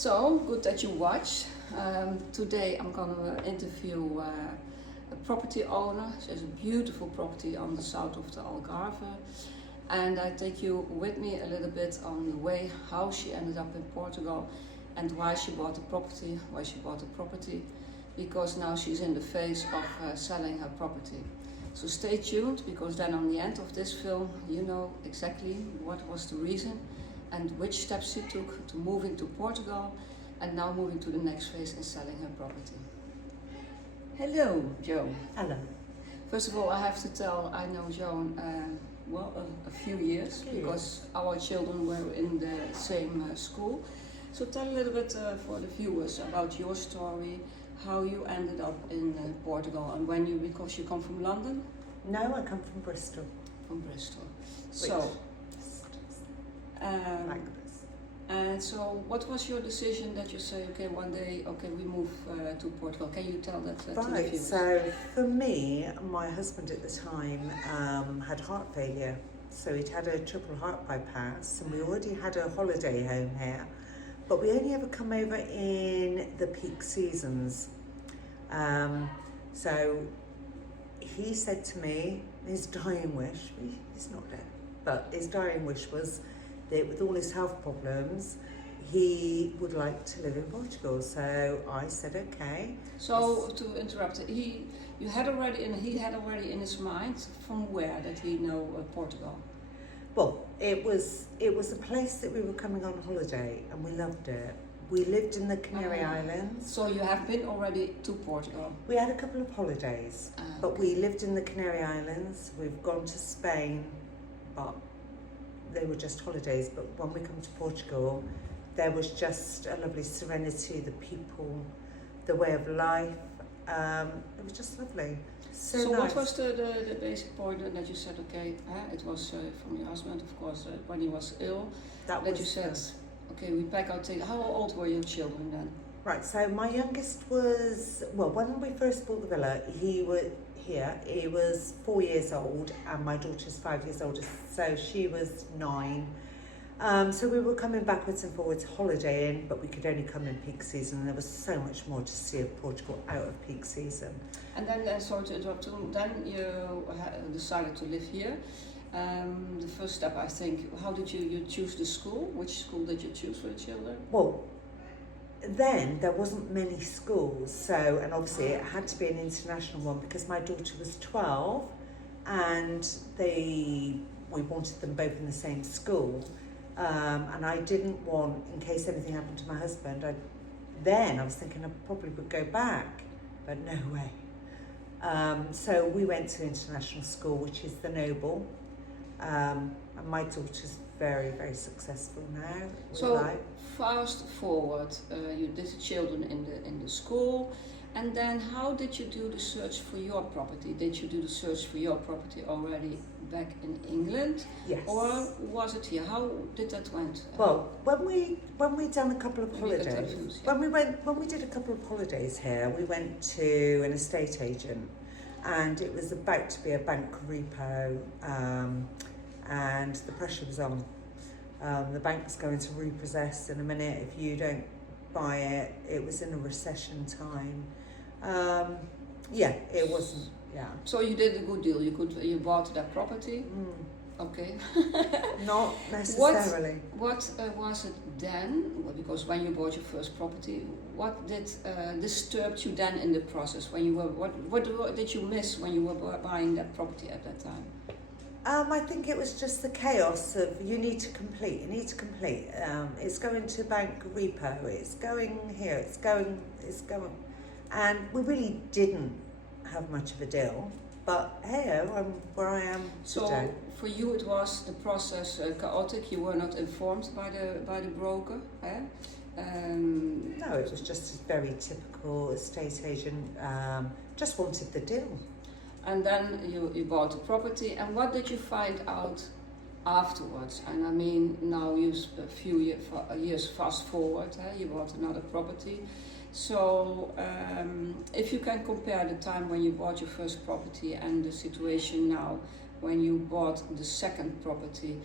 So good that you watched. Today I'm gonna interview a property owner. She has a beautiful property on the south of the Algarve, and I take you with me a little bit on the way how she ended up in Portugal and why she bought the property. Because now she's in the phase of selling her property. So stay tuned, because then on the end of this film you know exactly what was the reason and which steps she took to moving to Portugal and now moving to the next phase in selling her property. Hello, Joan. Hello. First of all, I have to tell, I know Joan a few years because our children were in the same school. So tell a little bit for the viewers about your story, how you ended up in Portugal, and because you come from London? No, I come from Bristol. From Bristol. Like this. And so what was your decision that you say, okay, one day, we move to Portugal? Can you tell that to the viewers? So for me, my husband at the time had heart failure. So he'd had a triple heart bypass, and we already had a holiday home here. But we only ever come over in the peak seasons. So he said to me, his dying wish, he's not dead, but his dying wish was that with all his health problems, he would like to live in Portugal. So I said, okay. So to interrupt, he had already in his mind from where that he know Portugal? Well, it was a place that we were coming on holiday, and we loved it. We lived in the Canary Islands. So you have been already to Portugal? We had a couple of holidays, but we lived in the Canary Islands. We've gone to Spain, but they were just holidays. But when we come to Portugal, there was just a lovely serenity, the people, the way of life. It was just lovely. So nice. What was the basic point that you said, okay, it was from your husband, of course, when he was ill, that you said, okay, we pack our things. How old were your children then? Right, so my youngest was, when we first bought the villa, he was 4 years old, and my daughter's 5 years older, so she was 9. So we were coming backwards and forwards holidaying, but we could only come in peak season, and there was so much more to see of Portugal out of peak season. And then, sorry to interrupt you, then you decided to live here. The first step, I think, how did you choose the school? Which school did you choose for the children? Well, then there wasn't many schools, and obviously it had to be an international one because my daughter was 12, and we wanted them both in the same school. And I didn't want, in case anything happened to my husband, I was thinking I probably would go back, but no way. So we went to international school, which is the Noble, and my daughter's very, very successful now. So fast forward, you did the children in the school, and then how did you do the search for your property? Did you do the search for your property already back in England? Yes. Or was it here? How did that went? Well, when we done a couple of holidays, when we did a couple of holidays here, we went to an estate agent, and it was about to be a bank repo, and the pressure was on. The bank's going to repossess in a minute if you don't buy it. It was in a recession time. It wasn't. Yeah. So you did a good deal. You bought that property. Okay. Not necessarily. What was it then? Well, because when you bought your first property, what did disturb you then in the process? When you were what did you miss when you were buying that property at that time? I think it was just the chaos of you need to complete. It's going to bank repo. It's going here. It's going. And we really didn't have much of a deal. But hey, I'm where I am today. So for you, it was the process chaotic. You were not informed by the broker. No, it was just a very typical estate agent. Just wanted the deal. And then you bought the property, and what did you find out afterwards? And I mean, now a few years fast forward, you bought another property. So if you can compare the time when you bought your first property and the situation now when you bought the second property,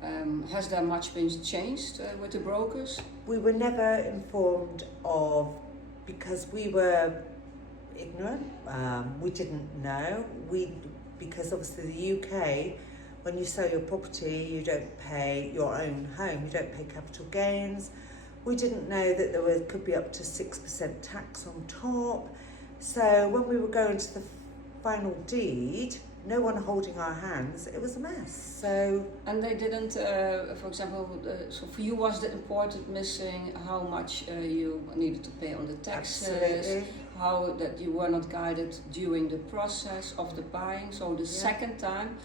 Has there much been changed with the brokers? We were never informed of, because we were ignorant, we didn't know. Because obviously the UK, when you sell your property, you don't pay your own home, you don't pay capital gains. We didn't know that could be up to 6% tax on top. So when we were going to the final deed, no one holding our hands, it was a mess. So, and they didn't, for example, so for you was the important missing how much you needed to pay on the taxes, absolutely. how that you were not guided during the process of the buying. So the second time,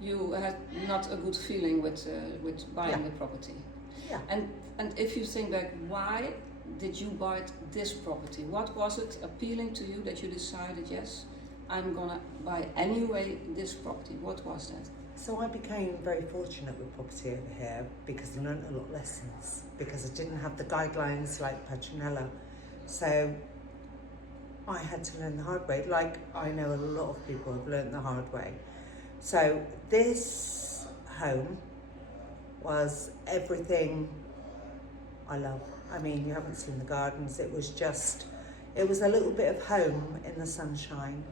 you had not a good feeling with buying the property. Yeah. And if you think back, why did you buy this property? What was it appealing to you that you decided, yes, I'm gonna buy anyway this property? What was that? So I became very fortunate with property over here because I learned a lot of lessons, because I didn't have the guidelines like Petronella. So I had to learn the hard way, like I know a lot of people have learned the hard way. So this home was everything I love. I mean, you haven't seen the gardens. It was a little bit of home in the sunshine.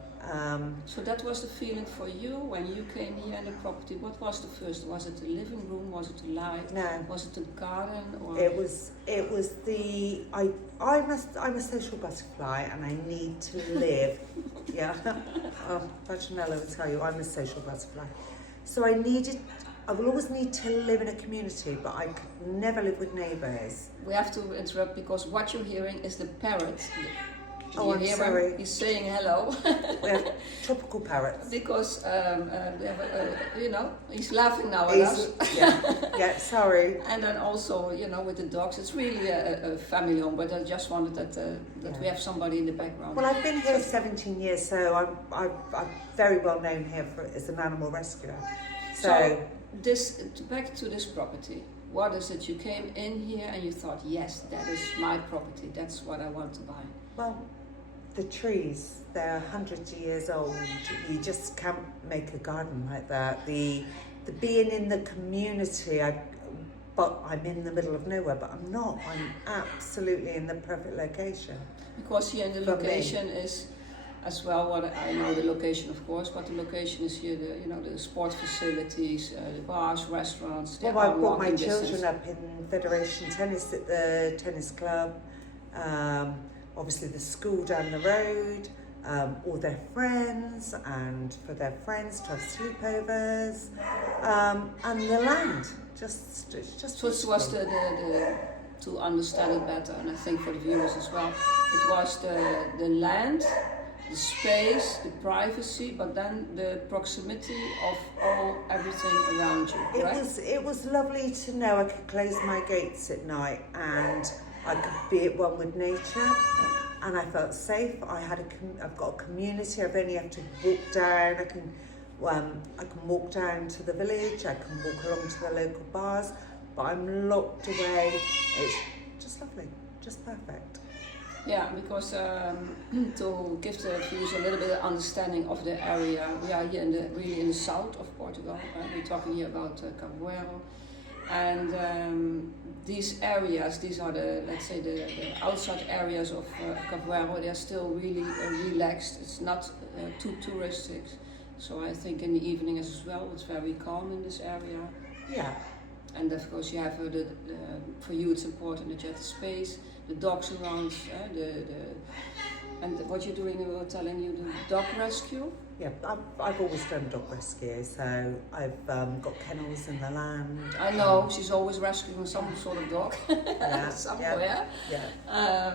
So that was the feeling for you when you came here in the property. What was the first? Was it the living room? Was it the light? No. Was it the garden? Or? It was the I'm a social butterfly and I need to live. Yeah. Oh, Petronella will tell you I'm a social butterfly. So I will always need to live in a community, but I could never live with neighbours. We have to interrupt because what you're hearing is the parrot. Oh, I'm sorry. He's saying hello. We have tropical parrots. Because, we have he's laughing now at us. Yeah, sorry. And then also, with the dogs, it's really a family home, but I just wanted that we have somebody in the background. Well, I've been here 17 years, so I'm very well known here as an animal rescuer. So back to this property. What is it? You came in here and you thought, yes, that is my property. That's what I want to buy. Well, the trees, they're hundreds of years old. You just can't make a garden like that. The being in the community, but I'm in the middle of nowhere, but I'm not. I'm absolutely in the perfect location. Because here in the location is, as well, what I know the location of course, but the location is here, the sport facilities, the bars, restaurants. Well, I brought my children up in Federation Tennis at the tennis club. Obviously the school down the road, all their friends, and for their friends to have sleepovers, and the land. It's just. So it was the to understand it better, and I think for the viewers as well, it was the land, the space, the privacy, but then the proximity of everything around you. Correct? It was lovely to know I could close my gates at night and I could be at one with nature, and I felt safe. I've got a community. I've only have to walk down. I can walk down to the village. I can walk along to the local bars, but I'm locked away. It's just lovely, just perfect. Yeah, because to give the viewers a little bit of understanding of the area, we are here really in the south of Portugal. We're talking here about Cavoeiro. And these areas, these are the outside areas of Cavoeiro. They're still really relaxed. It's not too touristic. So I think in the evening as well, it's very calm in this area. Yeah. And of course you have for you it's important that you have the space, the dogs around, and what you're doing, we were telling you the dog rescue. Yeah, I've always done dog rescue, so I've got kennels in the land. I know, she's always rescuing some sort of dog somewhere. Yeah.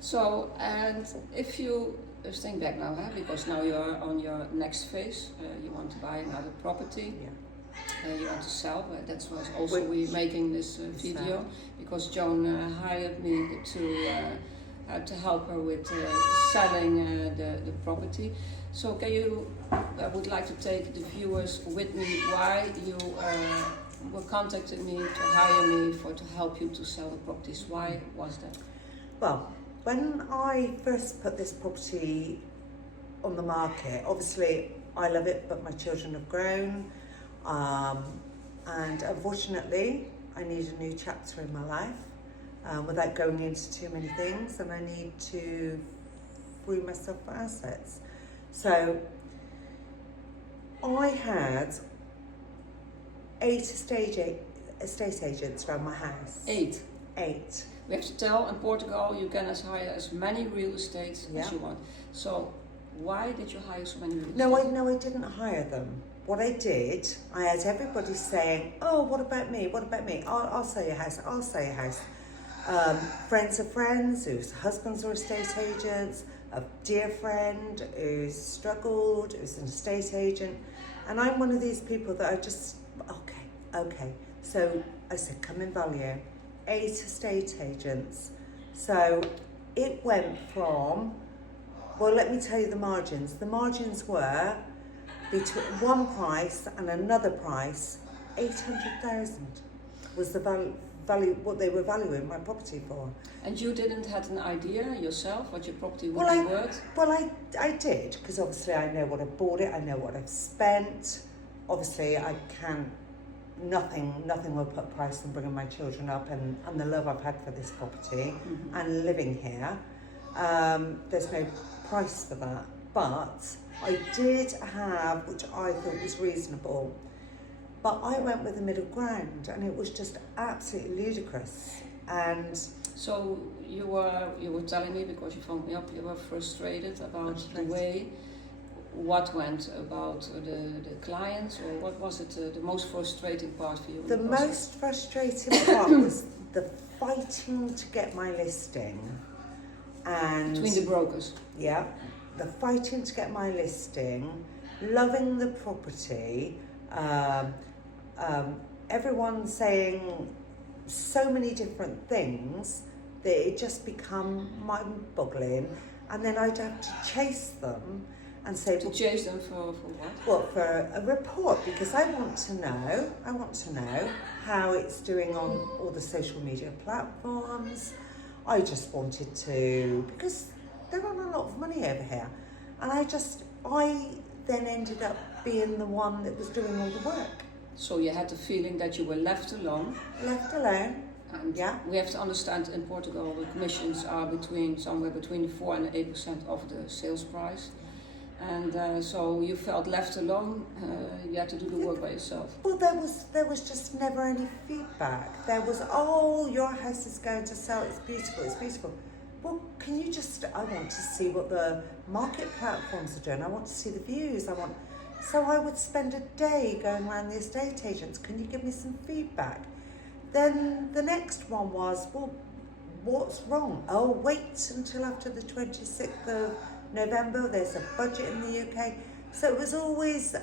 So, and if you think back now, because now you're on your next phase, you want to buy another property. Yeah. You want to sell, but that's why also we're making this video, because Joan hired me to help her with selling the property. So I would like to take the viewers with me why you were contacting me to hire me to help you to sell the properties. Why was that? Well, when I first put this property on the market, obviously I love it, but my children have grown. and unfortunately I need a new chapter in my life, without going into too many things, and I need to free myself for assets. So I had 8 estate agents around my house. 8. 8. We have to tell, in Portugal you can hire as many real estates as you want. So why did you hire so many real estates? No, I didn't hire them. What I did, I had everybody saying, oh, what about me? What about me? I'll sell your house. I'll sell your house. Friends of friends whose husbands are estate agents, a dear friend who's struggled, who's an estate agent. And I'm one of these people that I just, okay. So I said, come in value. 8 estate agents. So it went from, well, let me tell you the margins. The margins were between one price and another price, 800,000 was the value what they were valuing my property for. And you didn't have an idea yourself what your property would be worth? Well, I did, because obviously I know what I bought it, I know what I've spent. Obviously I can't, nothing will put a price on bringing my children up and the love I've had for this property and living here. There's no price for that. But I did have, which I thought was reasonable, but I went with the middle ground, and it was just absolutely ludicrous. And so you were telling me, because you phoned me up, you were frustrated about the way what went about the clients, or what was it the most frustrating part for you? The most frustrating part was the fighting to get my listing. And between the brokers? Yeah, the fighting to get my listing, loving the property, everyone saying so many different things that it just become mind-boggling, and then I'd have to chase them and say, chase them for what? Well, for a report, because I want to know how it's doing on all the social media platforms. I just wanted to, because they're on a lot of money over here, and I then ended up being the one that was doing all the work. So you had the feeling that you were left alone. And we have to understand, in Portugal the commissions are somewhere between 4 and 8% of the sales price. And so you felt left alone. You had to do the work by yourself. Well, there was just never any feedback. There was, oh, your house is going to sell. It's beautiful. Well, can you I want to see what the market platforms are doing. I want to see the views. So I would spend a day going around the estate agents. Can you give me some feedback? Then the next one was, well, what's wrong? Oh, wait until after the 26th of November, there's a budget in the UK. So it was always,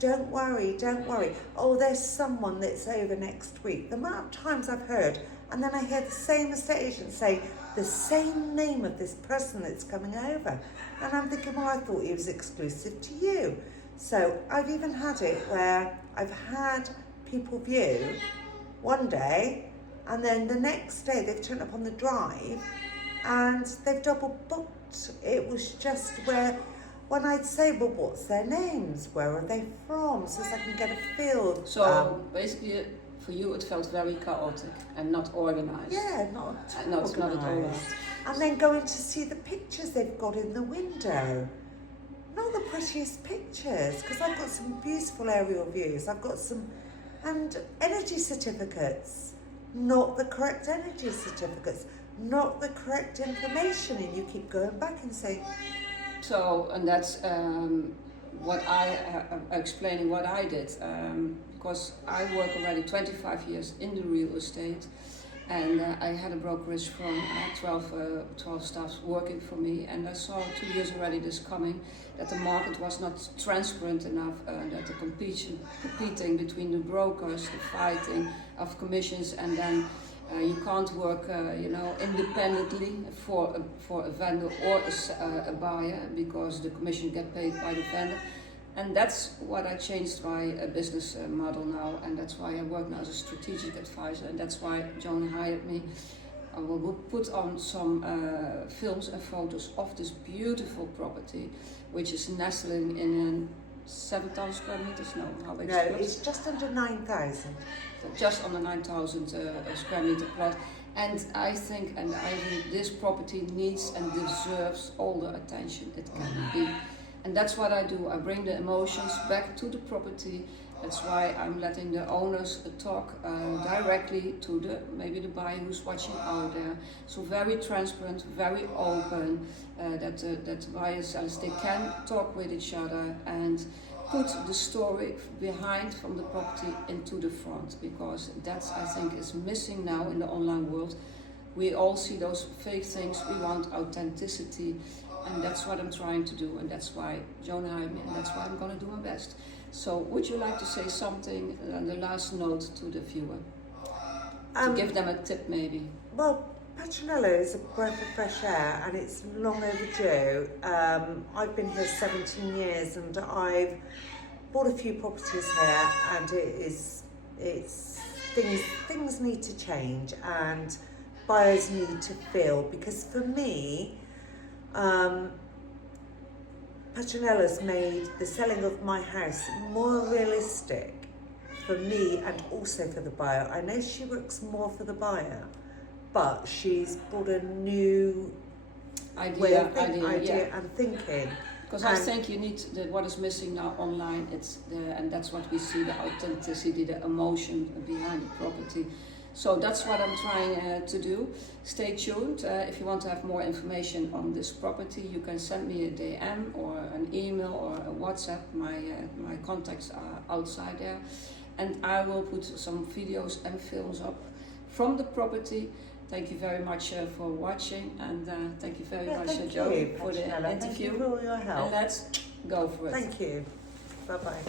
don't worry. Oh, there's someone that's over next week. The amount of times I've heard, and then I hear the same estate agent say the same name of this person that's coming over. And I'm thinking, well, I thought he was exclusive to you. So I've even had it where I've had people view one day, and then the next day they've turned up on the drive and they've double booked. It was just where, when I'd say, well, what's their names? Where are they from? So I can get a feel. So basically, for you, it felt very chaotic and not organized. Yeah, not organized. Not at all. And then going to see the pictures they've got in the window. Not the prettiest pictures, because I've got some beautiful aerial views. I've got some, and energy certificates. Not the correct energy certificates. Not the correct information, and you keep going back and saying. So, and that's what explaining what I did, because I work already 25 years in the real estate, and I had a brokerage from 12 staffs working for me, and I saw 2 years already this coming, that the market was not transparent enough, that the competing between the brokers, the fighting of commissions, and then you can't work, independently for a vendor or a buyer, because the commission get paid by the vendor. And that's what I changed my business model now, and that's why I work now as a strategic advisor, and that's why Joanne hired me. I will put on some films and photos of this beautiful property, which is nestling in 7,000 square meters? No, how big No, is it? it's just under 9,000. Just on the 9,000 square meter plot. And I think this property needs and deserves all the attention it can be. And that's what I do. I bring the emotions back to the property. That's why I'm letting the owners talk directly to maybe the buyer who's watching out there. So very transparent, very open, that buyers and sellers, they can talk with each other and put the story behind from the property into the front, because that's, I think, is missing now in the online world. We all see those fake things. We want authenticity, and that's what I'm trying to do, and that's why Joan hired me, and that's why I'm going to do my best. So would you like to say something on the last note to the viewer? To give them a tip maybe? Well, Petronella is a breath of fresh air, and it's long overdue. I've been here 17 years and I've bought a few properties here, and things need to change and buyers need to feel, because for me, Petronella's made the selling of my house more realistic for me and also for the buyer. I know she works more for the buyer, but she's brought a new idea and thinking. Because I think you need what is missing now online. And that's what we see: the authenticity, the emotion behind the property. So that's what I'm trying to do. Stay tuned. If you want to have more information on this property, you can send me a DM or an email or a WhatsApp. My contacts are outside there, and I will put some videos and films up from the property. Thank you very much for watching, and thank you very much, Joe, for the interview. Thank you for all your help. And let's go for it. Thank you. Bye-bye.